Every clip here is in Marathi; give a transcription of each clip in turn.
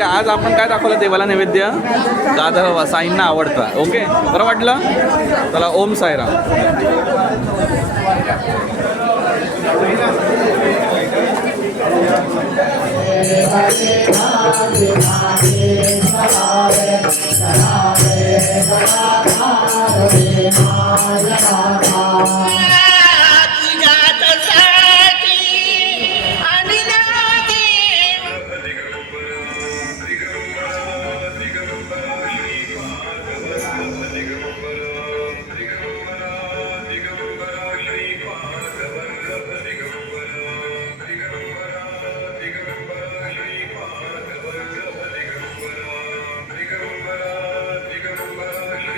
नैवेद्य आज आपण काय दाखवलं देवाला नैवेद्य? गाजर हवा साईंना आवडता. ओके? बरं वाटलं? चला ओम साईराम. तुझ्यासाठी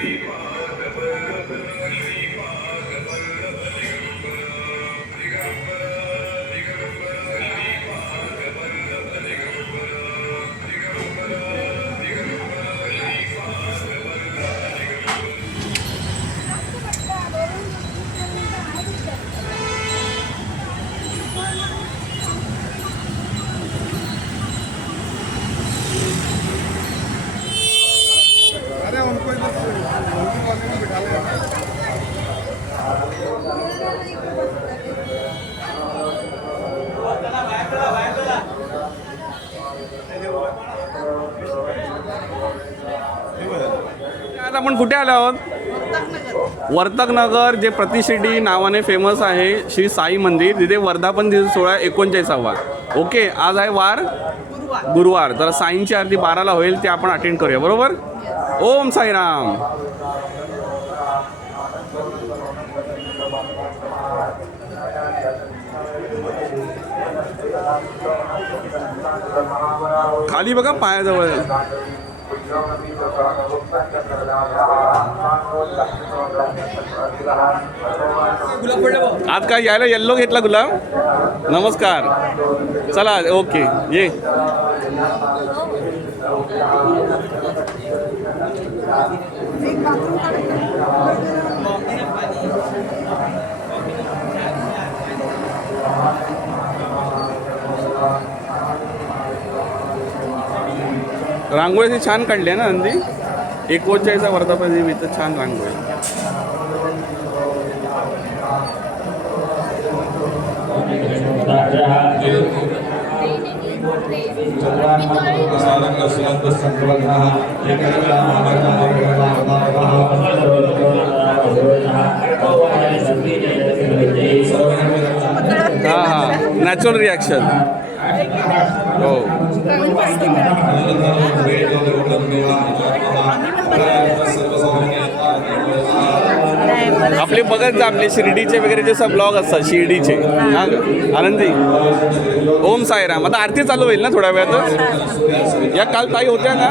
आज आलो आहोत? जे प्रतिशिटी नावाने फेमस आहे श्री साई मंदिर. तिथे वर्धापन दिन सोळा एकोणचाळीसावा. ओके आज आहे वार? गुरुवार. तर साईंची आरती बाराला होईल ते आपण अटेंड करूया बरोबर? ओम साईराम. खाली बघा पायाजवळ. आज काय यायला येल्लो घेतला गुलाब नमस्कार. चला ओके ये. रांगोळी छान काढली आहे ना नंदी? एकोणचाळीसा वर्धापन दिन इथं छान रांगोळी. हां हां. नॅचरल रिॲक्शन हो. आपले बघत जा आपले शिर्डीचे वगैरे जे सब ब्लॉग असतात शिर्डीचे. हां आनंदी. ओम साईराम. आता आरती चालू होईल ना थोड्या वेळातच? या काल ताई होत्या ना?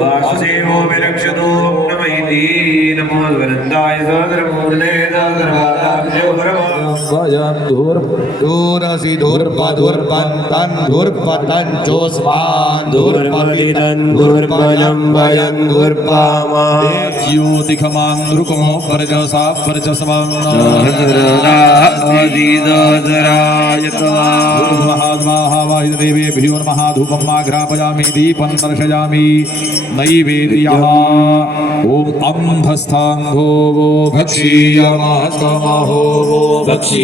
वासुदेवो विरक्षतो नमैति नमो वृन्दाय सदरमूर्ते सदरवादाभ्यो दूरसि धूर्पधुर्पन्तं धूर्पतञ्चोस्मान् धूर्मदिदन् धूर्मजं भयं धूर्पामा। द्योतिखमान्दृकमो परजसा परजसवां महात्माहावाहिदेवेभ्यो नमः। धूपं माघ्रापयामि दीपं दर्शयामि नैवेद्यः। ॐ अन्धस्थाङ्गो वो भक्षीयमास्तमहो वो भक्षीयोर्जसोर्जं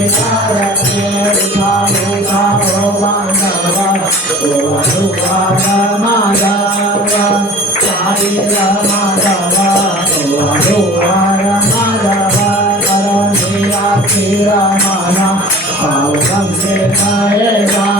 Rama Ramana, Rama Ramana, Rama Rama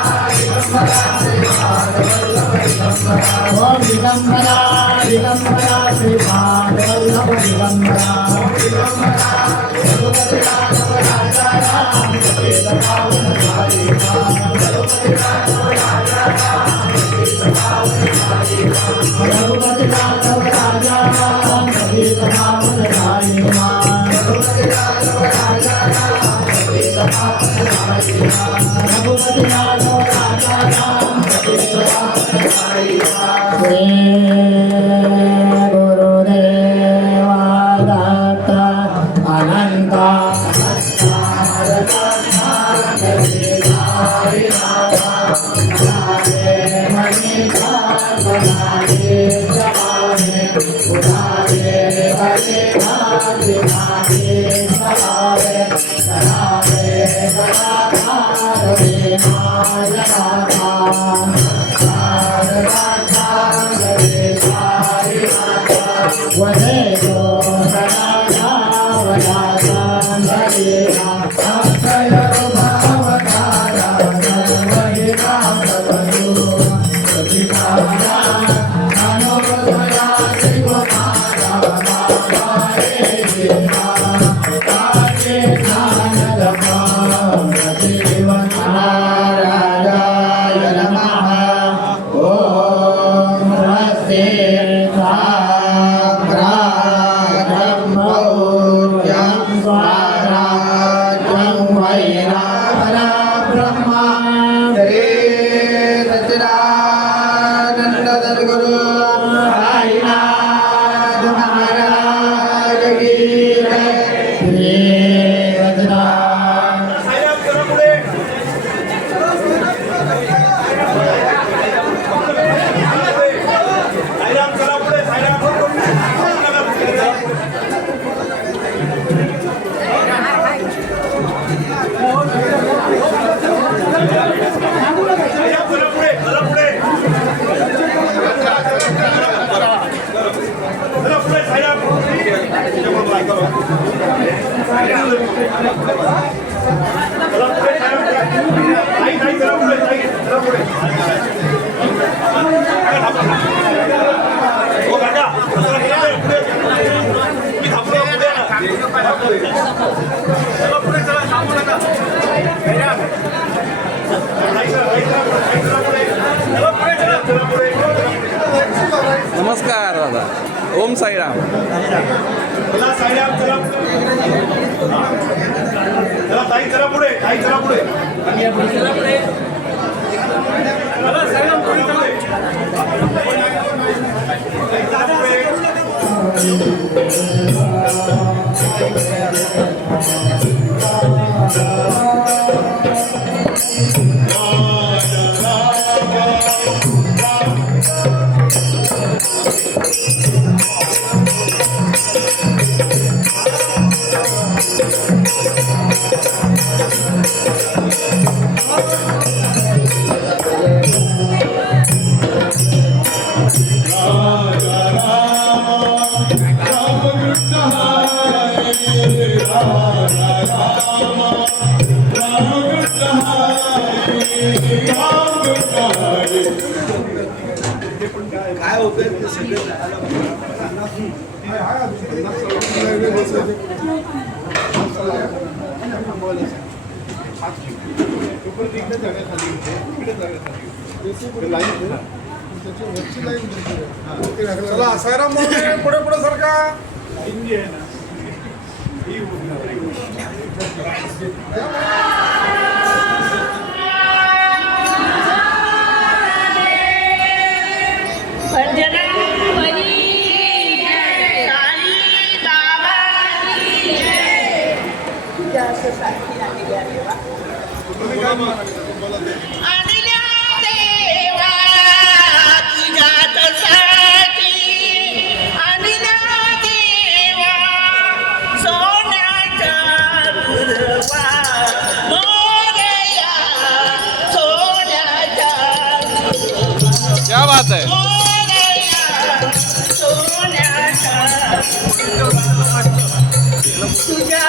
I'm not Amen. ええ、ど。ओम Sairam. चला साईराम चला. चला ताई चला पुढे ताई चला पुढे. चला साईराम पुढे चला. चला मोरे, पुढे पुढे सरका हिंदी आहे ना. क्या बात है? सोन्याचा तुझ्या